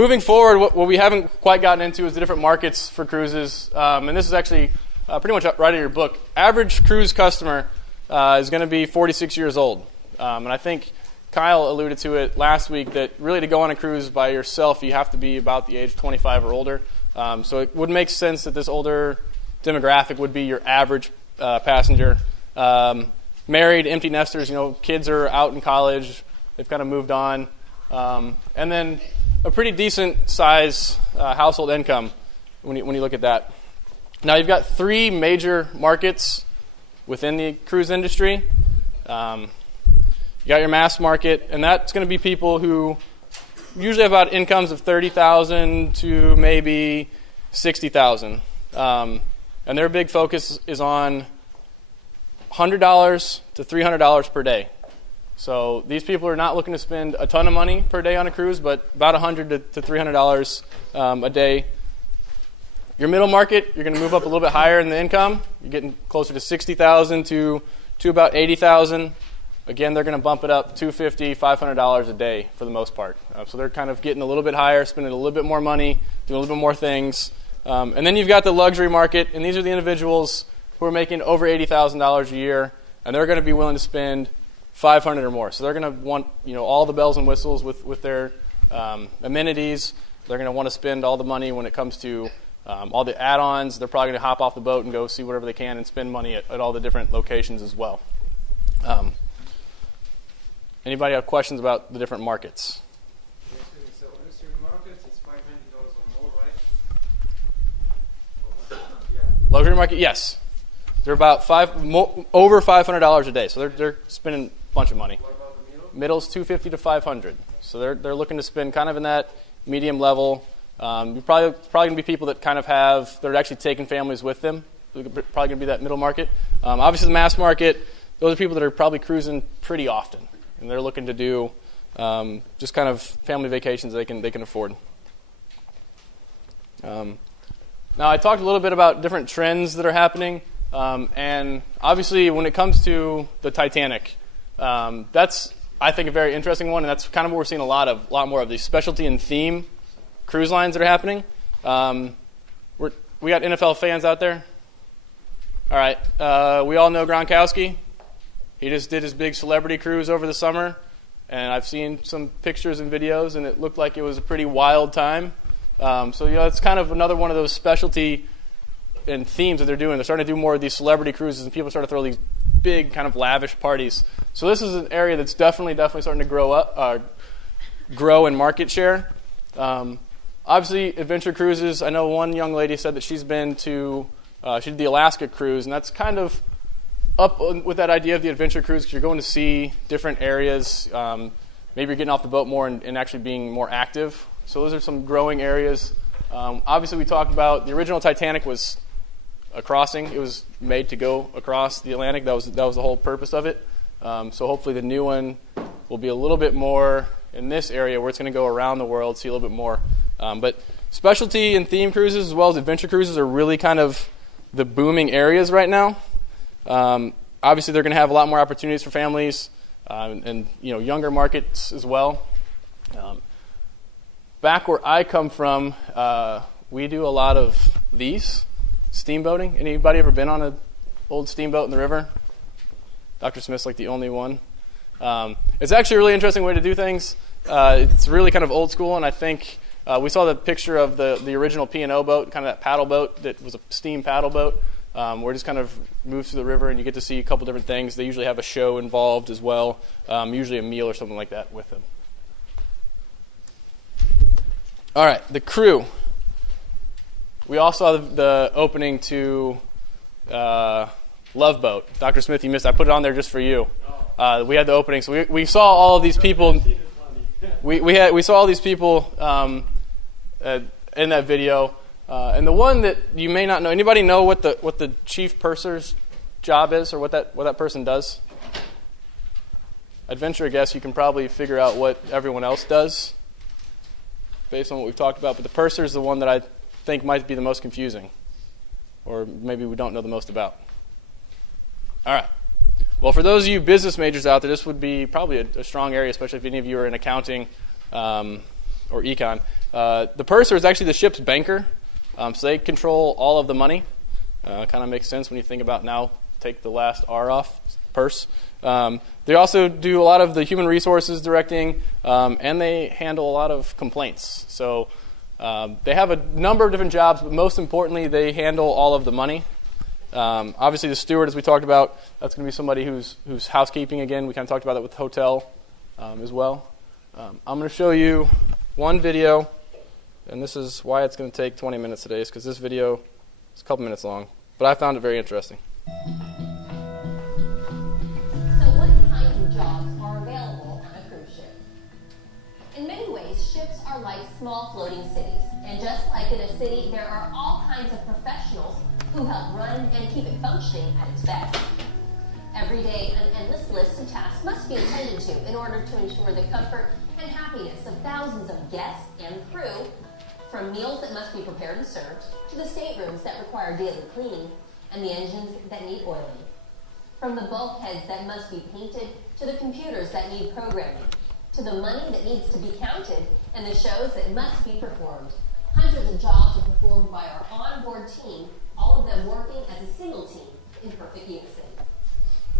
moving forward, what we haven't quite gotten into is the different markets for cruises. And this is actually pretty much right in your book. Average cruise customer is going to be 46 years old. And I think Kyle alluded to it last week that really to go on a cruise by yourself, you have to be about the age of 25 or older. So it would make sense that this older demographic would be your average passenger. Married, empty nesters, kids are out in college, they've kind of moved on. And then a pretty decent size household income when you look at that. Now you've got three major markets within the cruise industry. You got your mass market, and that's going to be people who usually have about incomes of $30,000 to maybe $60,000. And their big focus is on $100 to $300 per day. So these people are not looking to spend a ton of money per day on a cruise, but about $100 to $300 a day. Your middle market, you're going to move up a little bit higher in the income. You're getting closer to $60,000 to about $80,000. Again, they're going to bump it up $250, $500 a day for the most part. So they're kind of getting a little bit higher, spending a little bit more money, doing a little bit more things. And then you've got the luxury market, and these are the individuals who are making over $80,000 a year, and they're going to be willing to spend $500 or more. So they're going to want all the bells and whistles with their amenities. They're going to want to spend all the money when it comes to all the add-ons. They're probably going to hop off the boat and go see whatever they can and spend money at all the different locations as well. Anybody have questions about the different markets? So luxury markets, it's $500 or more, right? Yeah. Luxury market, yes. They're about over $500 a day, so they're spending a bunch of money. What about the middle? Middle's $250 to $500, so they're looking to spend kind of in that medium level. You're probably going to be people that kind of they're actually taking families with them. They're probably going to be that middle market. Obviously, the mass market, those are people that are probably cruising pretty often, and they're looking to do just kind of family vacations they can afford. Now, I talked a little bit about different trends that are happening. And obviously, when it comes to the Titanic, that's, I think, a very interesting one, and that's kind of what we're seeing a lot more of these specialty and theme cruise lines that are happening. We got NFL fans out there. All right, we all know Gronkowski. He just did his big celebrity cruise over the summer, and I've seen some pictures and videos, and it looked like it was a pretty wild time. So it's kind of another one of those specialty and themes that they're doing. They're starting to do more of these celebrity cruises, and people start to throw these big kind of lavish parties. So this is an area that's definitely starting to grow in market share. Obviously, adventure cruises. I know one young lady said that she did the Alaska cruise, and that's kind of up with that idea of the adventure cruise because you're going to see different areas. Maybe you're getting off the boat more and actually being more active. So those are some growing areas. Obviously, we talked about the original Titanic was a crossing. It was made to go across the Atlantic. That was the whole purpose of it. So hopefully the new one will be a little bit more in this area where it's going to go around the world, see a little bit more. But specialty and theme cruises as well as adventure cruises are really kind of the booming areas right now. Obviously, they're going to have a lot more opportunities for families and younger markets as well. Back where I come from, we do a lot of these. Steamboating. Anybody ever been on an old steamboat in the river? Dr. Smith's like the only one. It's actually a really interesting way to do things. It's really kind of old school, and I think we saw the picture of the original P&O boat, kind of that paddle boat that was a steam paddle boat, where it just kind of moves through the river, and you get to see a couple different things. They usually have a show involved as well, usually a meal or something like that with them. All right, the crew. We all saw the opening to Love Boat. Dr. Smith, you missed. I put it on there just for you. We had the opening, so we saw all of these people. We saw all these people in that video, and the one that you may not know. Anybody know what the chief purser's job is, or what that person does? I'd venture a guess you can probably figure out what everyone else does based on what we've talked about, but the purser is the one that I think might be the most confusing, or maybe we don't know the most about. All right. Well, for those of you business majors out there, this would be probably a strong area, especially if any of you are in accounting or econ. The purser is actually the ship's banker, so they control all of the money. Kind of makes sense when you think about now, take the last R off, purse. They also do a lot of the human resources directing, and they handle a lot of complaints. So they have a number of different jobs, but most importantly, they handle all of the money. Obviously, the steward, as we talked about, that's going to be somebody who's housekeeping again. We kind of talked about that with the hotel as well. I'm going to show you one video, and this is why it's going to take 20 minutes today, is because this video is a couple minutes long, but I found it very interesting. So what kinds of jobs are available on a cruise ship? In many ways, ships are like small floating cities, and just like in a city, there are all kinds of professionals who help run and keep it functioning at its best. Every day, an endless list of tasks must be attended to in order to ensure the comfort and happiness of thousands of guests and crew, from meals that must be prepared and served, to the staterooms that require daily cleaning, and the engines that need oiling. From the bulkheads that must be painted, to the computers that need programming, to the money that needs to be counted, and the shows that must be performed. Hundreds of jobs are performed by our onboard team, all of them working as a single team in perfect unison.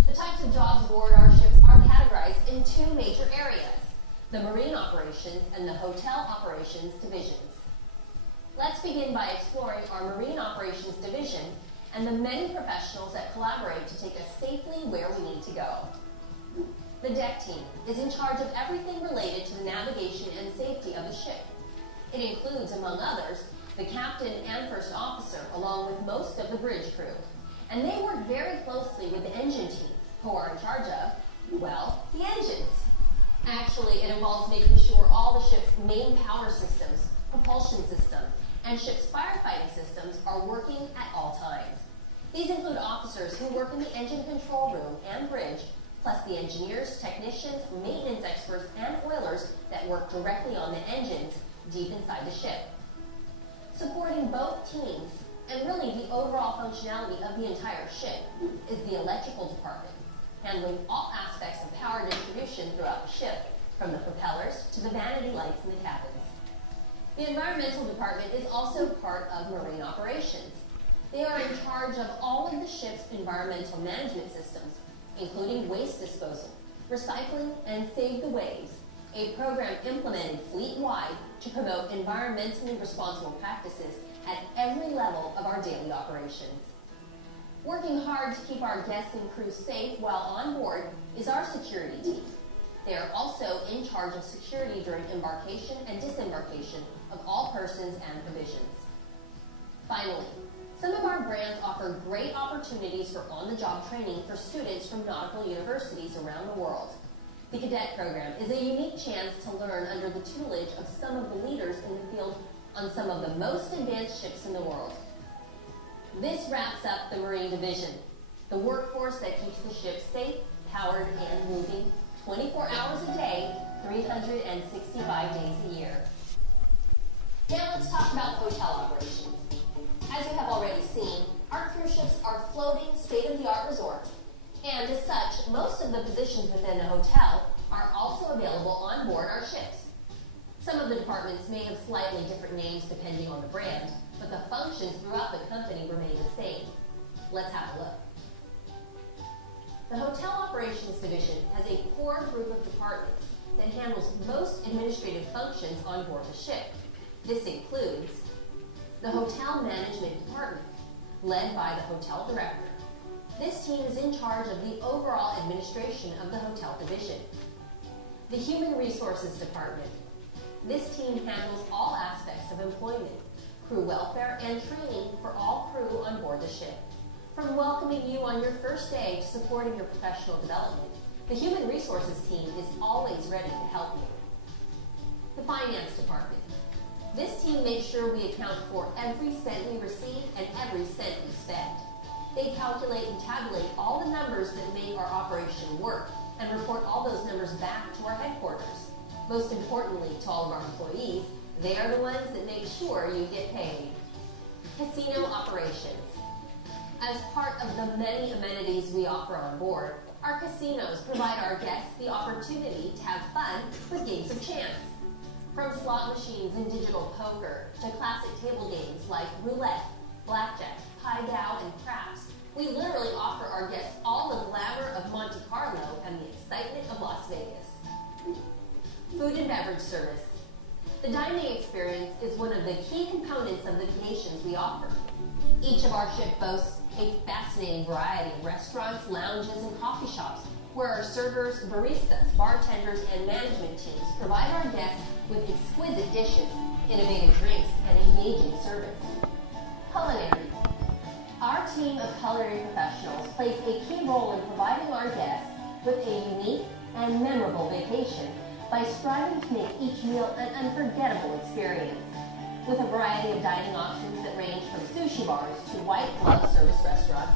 The types of jobs aboard our ships are categorized in two major areas, the marine operations and the hotel operations divisions. Let's begin by exploring our marine operations division and the many professionals that collaborate to take us safely where we need to go. The deck team is in charge of everything related to the navigation and safety of the ship. It includes, among others, the captain and first officer, along with most of the bridge crew. And they work very closely with the engine team, who are in charge of, well, the engines. Actually, it involves making sure all the ship's main power systems, propulsion system, and ship's firefighting systems are working at all times. These include officers who work in the engine control room and bridge, plus the engineers, technicians, maintenance experts, and oilers that work directly on the engines deep inside the ship. Supporting both teams, and really the overall functionality of the entire ship, is the electrical department, handling all aspects of power distribution throughout the ship, from the propellers to the vanity lights in the cabins. The environmental department is also part of marine operations. They are in charge of all of the ship's environmental management systems, including waste disposal, recycling, and Save the Waves, a program implemented fleet-wide to promote environmentally responsible practices at every level of our daily operations. Working hard to keep our guests and crew safe while on board is our security team. They are also in charge of security during embarkation and disembarkation of all persons and provisions. Finally, some of our brands offer great opportunities for on-the-job training for students from nautical universities around the world. The cadet program is a unique chance to learn under the tutelage of some of the leaders in the field on some of the most advanced ships in the world. This wraps up the Marine Division, the workforce that keeps the ship safe, powered, and moving 24 hours a day, 365 days a year. Now let's talk about hotel operations. As you have already seen, our cruise ships are floating, state-of-the-art resorts, and as such, most of the positions within the hotel are also available on board our ships. Some of the departments may have slightly different names depending on the brand, but the functions throughout the company remain the same. Let's have a look. The Hotel Operations Division has a core group of departments that handles most administrative functions on board the ship. This includes the Hotel Management Department, led by the Hotel Director. This team is in charge of the overall administration of the hotel division. The Human Resources Department. This team handles all aspects of employment, crew welfare, and training for all crew on board the ship. From welcoming you on your first day to supporting your professional development, the Human Resources team is always ready to help you. The Finance Department. This team makes sure we account for every cent we receive and every cent we spend. They calculate and tabulate all the numbers that make our operation work and report all those numbers back to our headquarters. Most importantly, to all of our employees, they are the ones that make sure you get paid. Casino operations. As part of the many amenities we offer on board, our casinos provide our guests the opportunity to have fun with games of chance. From slot machines and digital poker to classic table games like roulette, blackjack, pai gow, and craps, we literally offer our guests all the glamour of Monte Carlo and the excitement of Las Vegas. Food and beverage service. The dining experience is one of the key components of the vacations we offer. Each of our ship boasts a fascinating variety of restaurants, lounges, and coffee shops where our servers, baristas, bartenders, and management teams provide our guests with exquisite dishes, innovative drinks, and engaging service. Culinary. Our team of culinary professionals plays a key role in providing our guests with a unique and memorable vacation by striving to make each meal an unforgettable experience. With a variety of dining options that range from sushi bars to white glove service restaurants,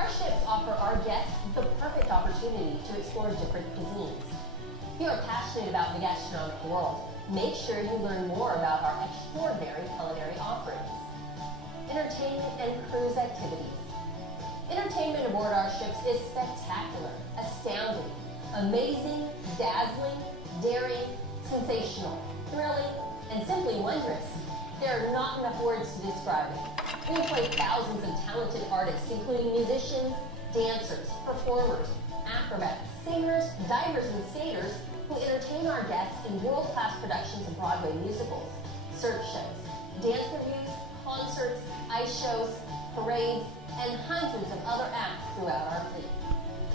our ships offer our guests the perfect opportunity to explore different cuisines. If you are passionate about the gastronomic world, make sure you learn more about our extraordinary culinary offerings. Entertainment and cruise activities. Entertainment aboard our ships is spectacular, astounding, amazing, dazzling, daring, sensational, thrilling, and simply wondrous. There are not enough words to describe it. We employ thousands of talented artists, including musicians, dancers, performers, acrobats, singers, divers, and skaters who entertain our guests in world-class productions of Broadway musicals, cirque shows, dance reviews, concerts, ice shows, parades, and hundreds of other acts throughout our fleet.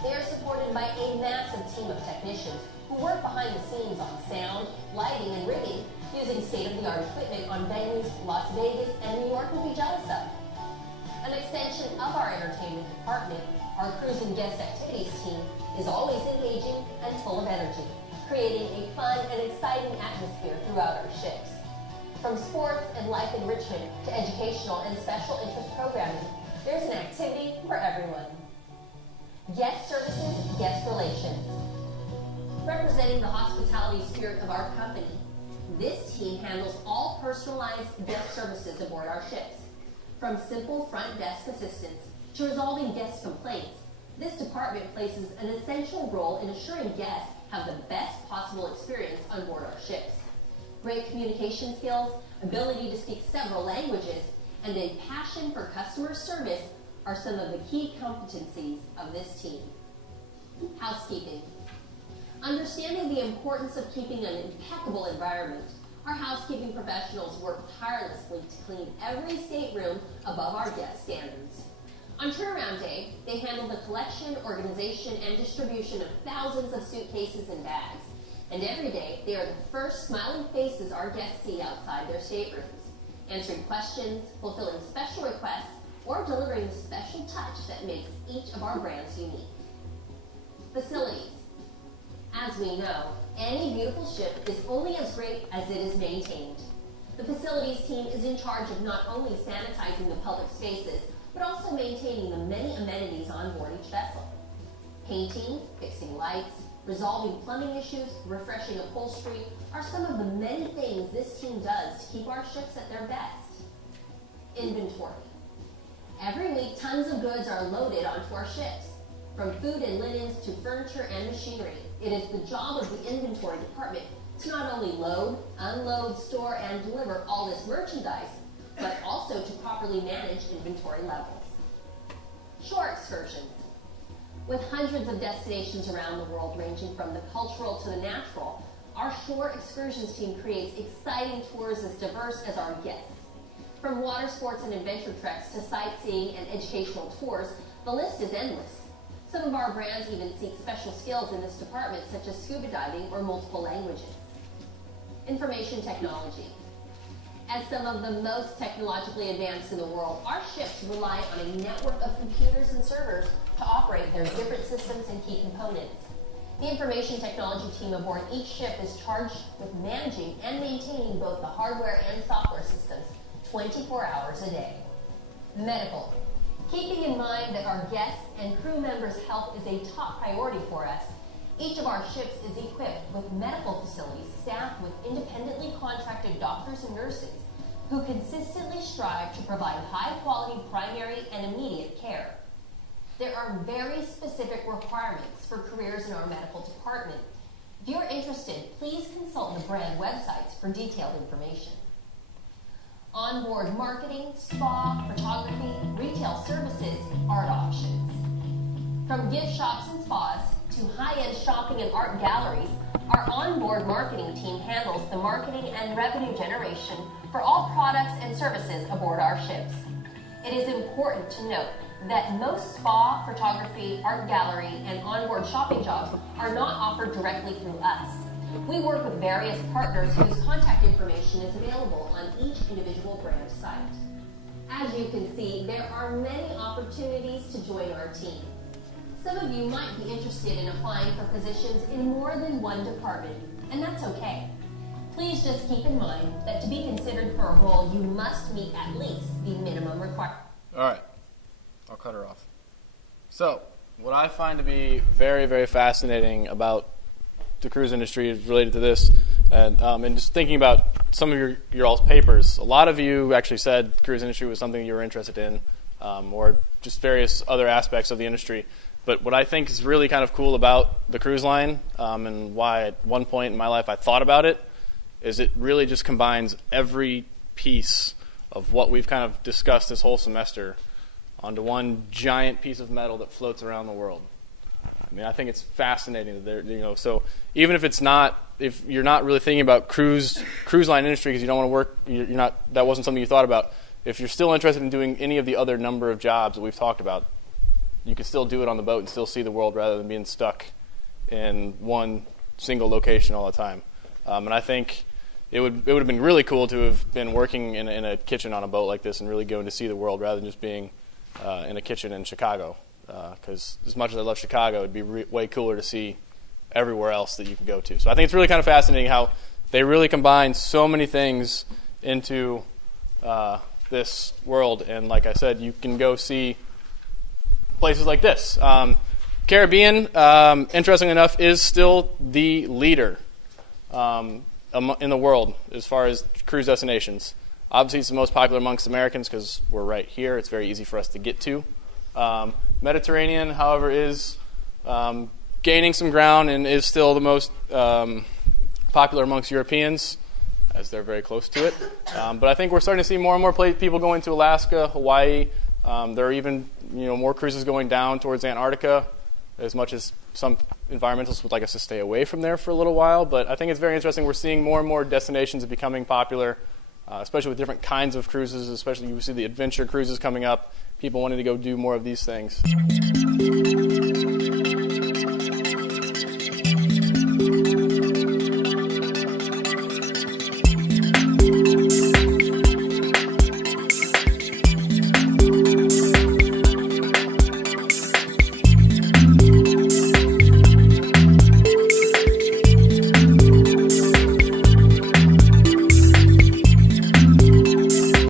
They are supported by a massive team of technicians who work behind the scenes on sound, lighting, and rigging, using state-of-the-art equipment on venues Las Vegas and New York will be jealous of. An extension of our entertainment department, our cruise and guest activities team is always engaging and full of energy, creating a fun and exciting atmosphere throughout our ships. From sports and life enrichment to educational and special interest programming, there's an activity for everyone. Guest services, guest relations. Representing the hospitality spirit of our company, this team handles all personalized guest services aboard our ships. From simple front desk assistance to resolving guest complaints, this department plays an essential role in assuring guests have the best possible experience on board our ships. Great communication skills, ability to speak several languages, and a passion for customer service are some of the key competencies of this team. Housekeeping. Understanding the importance of keeping an impeccable environment, our housekeeping professionals work tirelessly to clean every stateroom above our guest standards. On turnaround day, they handle the collection, organization, and distribution of thousands of suitcases and bags. And every day, they are the first smiling faces our guests see outside their staterooms, answering questions, fulfilling special requests, or delivering the special touch that makes each of our brands unique. Facilities. As we know, any beautiful ship is only as great as it is maintained. The facilities team is in charge of not only sanitizing the public spaces, but also maintaining the many amenities on board each vessel. Painting, fixing lights, resolving plumbing issues, refreshing upholstery are some of the many things this team does to keep our ships at their best. Inventory. Every week, tons of goods are loaded onto our ships. From food and linens to furniture and machinery, it is the job of the inventory department to not only load, unload, store, and deliver all this merchandise, but also to properly manage inventory levels. Shore excursions. With hundreds of destinations around the world ranging from the cultural to the natural, our shore excursions team creates exciting tours as diverse as our guests. From water sports and adventure treks to sightseeing and educational tours, the list is endless. Some of our brands even seek special skills in this department, such as scuba diving or multiple languages. Information technology. As some of the most technologically advanced in the world, our ships rely on a network of computers and servers to operate their different systems and key components. The information technology team aboard each ship is charged with managing and maintaining both the hardware and software systems 24 hours a day. Medical. Keeping in mind that our guests and crew members' health is a top priority for us, each of our ships is equipped with medical facilities staffed with independently contracted doctors and nurses who consistently strive to provide high-quality primary and immediate care. There are very specific requirements for careers in our medical department. If you're interested, please consult the brand websites for detailed information. Onboard marketing, spa, photography, retail services, art options. From gift shops and spas to high-end shopping and art galleries, our onboard marketing team handles the marketing and revenue generation for all products and services aboard our ships. It is important to note that most spa, photography, art gallery, and onboard shopping jobs are not offered directly through us. We work with various partners whose contact information is available on each individual brand site. As you can see, there are many opportunities to join our team. Some of you might be interested in applying for positions in more than one department, and that's okay. Please just keep in mind that to be considered for a role, you must meet at least the minimum requirement. All right, I'll cut her off. So, what I find to be very, very fascinating about the cruise industry is related to this, and just thinking about some of your all's papers. A lot of you actually said cruise industry was something you were interested in, or just various other aspects of the industry. But what I think is really kind of cool about the cruise line, and why at one point in my life I thought about it, is it really just combines every piece of what we've kind of discussed this whole semester onto one giant piece of metal that floats around the world. I mean, I think it's fascinating that so even if you're not really thinking about cruise line industry because you don't want to work, that wasn't something you thought about. If you're still interested in doing any of the other number of jobs that we've talked about, you can still do it on the boat and still see the world rather than being stuck in one single location all the time. And I think it would have been really cool to have been working in a kitchen on a boat like this and really going to see the world rather than just being in a kitchen in Chicago. Because as much as I love Chicago, it'd be way cooler to see everywhere else that you can go to. So I think it's really kind of fascinating how they really combine so many things into this world. And like I said, you can go see places like this. Caribbean, interestingly enough, is still the leader in the world as far as cruise destinations. Obviously, it's the most popular amongst Americans because we're right here. It's very easy for us to get to. Mediterranean, however, is gaining some ground and is still the most popular amongst Europeans, as they're very close to it. But I think we're starting to see more and more people going to Alaska, Hawaii. There are even more cruises going down towards Antarctica, as much as some environmentalists would like us to stay away from there for a little while. But I think it's very interesting. We're seeing more and more destinations becoming popular, especially with different kinds of cruises, especially you see the adventure cruises coming up, people wanting to go do more of these things.